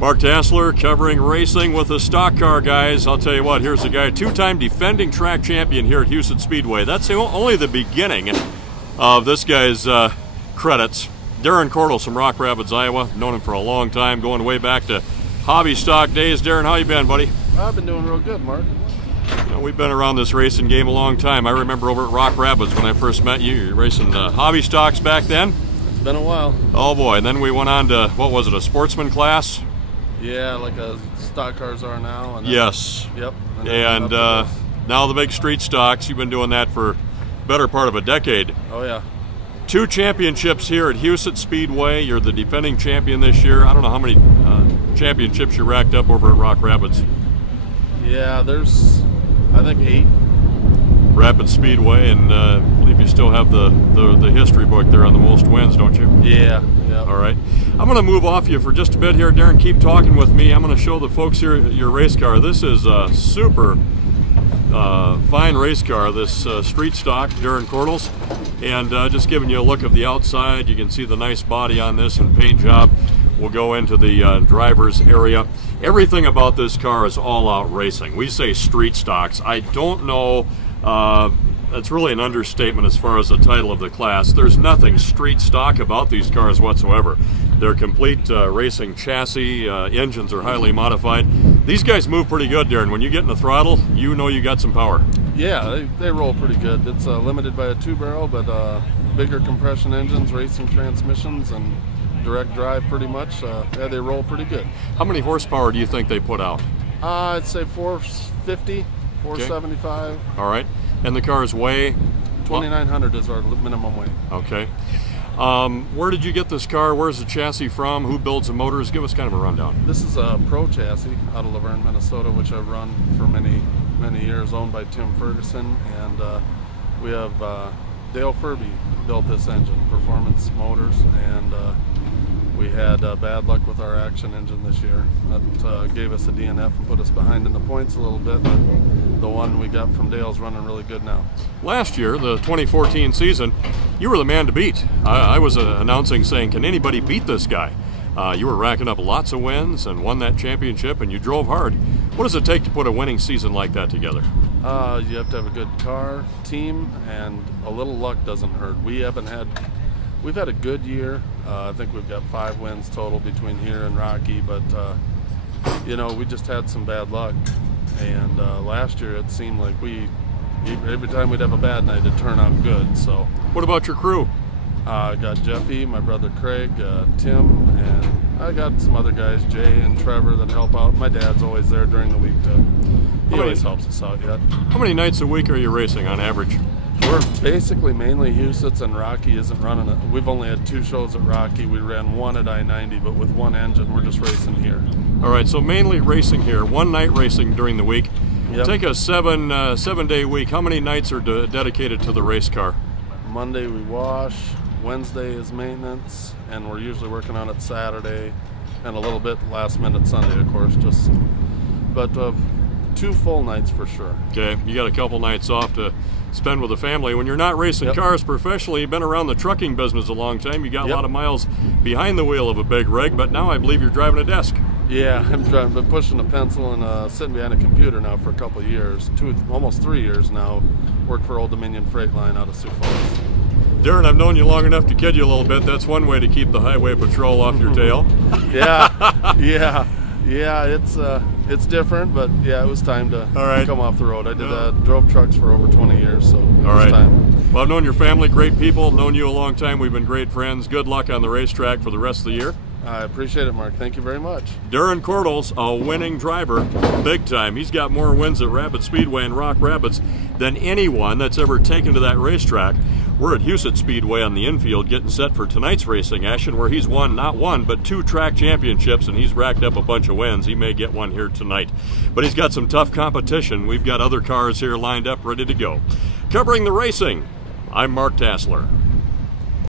Mark Tassler covering racing with the stock car guys. I'll tell you what, here's a guy, two-time defending track champion here at Huset Speedway. That's only the beginning of this guy's credits. Darrin Korthals from Rock Rapids, Iowa. Known him for a long time, going way back to hobby stock days. Darrin, how you been, buddy? I've been doing real good, Mark. You know, we've been around this racing game a long time. I remember over at Rock Rapids when I first met you. You were racing hobby stocks back then. It's been a while. Oh boy, and then we went on to, what was it, a sportsman class? Yeah, like stock cars are now. And yes. Yep. And now the big street stocks. You've been doing that for better part of a decade. Oh yeah. 2 championships here at Huset Speedway. You're the defending champion this year. I don't know how many championships you racked up over at Rock Rapids. Yeah, there's, I think 8. Rapids Speedway, and I believe you still have the history book there on the most wins, don't you? Yeah. Yep. All right. I'm going to move off you for just a bit here, Darrin. Keep talking with me. I'm going to show the folks here your race car. This is a super fine race car, this street stock, Darrin Korthals. And just giving you a look of the outside. You can see the nice body on this and paint job. We'll go into the driver's area. Everything about this car is all-out racing. We say street stocks. I don't know, it's really an understatement as far as the title of the class. There's nothing street stock about these cars whatsoever. They're complete racing chassis, engines are highly modified. These guys move pretty good, Darrin. When you get in the throttle, you know you got some power. Yeah, they roll pretty good. It's limited by a 2-barrel, but bigger compression engines, racing transmissions, and direct drive pretty much. Yeah, they roll pretty good. How many horsepower do you think they put out? I'd say 450, 475. Okay. All right. And the cars weigh? 2,900 is our minimum weight. Okay. Where did you get this car? Where's the chassis from? Who builds the motors? Give us kind of a rundown. This is a Pro chassis out of Laverne, Minnesota, which I've run for many years, owned by Tim Ferguson. And we have Dale Furby built this engine, Performance Motors, and we had bad luck with our action engine this year. That gave us a DNF and put us behind in the points a little bit, but the one we got from Dale's running really good now. Last year, the 2014 season, you were the man to beat. I was announcing saying, can anybody beat this guy? You were racking up lots of wins and won that championship, and you drove hard. What does it take to put a winning season like that together? You have to have a good car, team, and a little luck doesn't hurt. We've had a good year. I think we've got 5 wins total between here and Rocky, but you know, we just had some bad luck. And last year it seemed like every time we'd have a bad night, it'd turn out good. So. What about your crew? I got Jeffy, my brother Craig, Tim, and I got some other guys, Jay and Trevor, that help out. My dad's always there during the week he always helps us out. How many nights a week are you racing on average? We're basically mainly Huset's, and Rocky isn't running it. We've only had 2 shows at Rocky. We ran 1 at I-90, but with 1 engine, we're just racing here. All right, so mainly racing here, 1 night racing during the week. Yep. Take a 7-day week. How many nights are dedicated to the race car? Monday we wash, Wednesday is maintenance, and we're usually working on it Saturday, and a little bit last minute Sunday, of course. But 2 full nights for sure. Okay, you got a couple nights off to spend with the family. When you're not racing cars professionally, you've been around the trucking business a long time. You got a lot of miles behind the wheel of a big rig, but now I believe you're driving a desk. Yeah, I've been pushing a pencil and sitting behind a computer now for a couple of years, almost 3 years now. Work for Old Dominion Freight Line out of Sioux Falls. Darrin, I've known you long enough to kid you a little bit. That's one way to keep the highway patrol off your tail. Yeah, it's different, but yeah, it was time to come off the road. I drove trucks for over 20 years, so it was time. Well, I've known your family, great people, known you a long time. We've been great friends. Good luck on the racetrack for the rest of the year. I appreciate it, Mark. Thank you very much. Darrin Korthals, a winning driver, big time. He's got more wins at Rapids Speedway and Rock Rapids than anyone that's ever taken to that racetrack. We're at Huset Speedway on the infield getting set for tonight's racing action, where he's won not 1 but 2 track championships, and he's racked up a bunch of wins. He may get one here tonight, but he's got some tough competition. We've got other cars here lined up ready to go. Covering the racing, I'm Mark Tassler.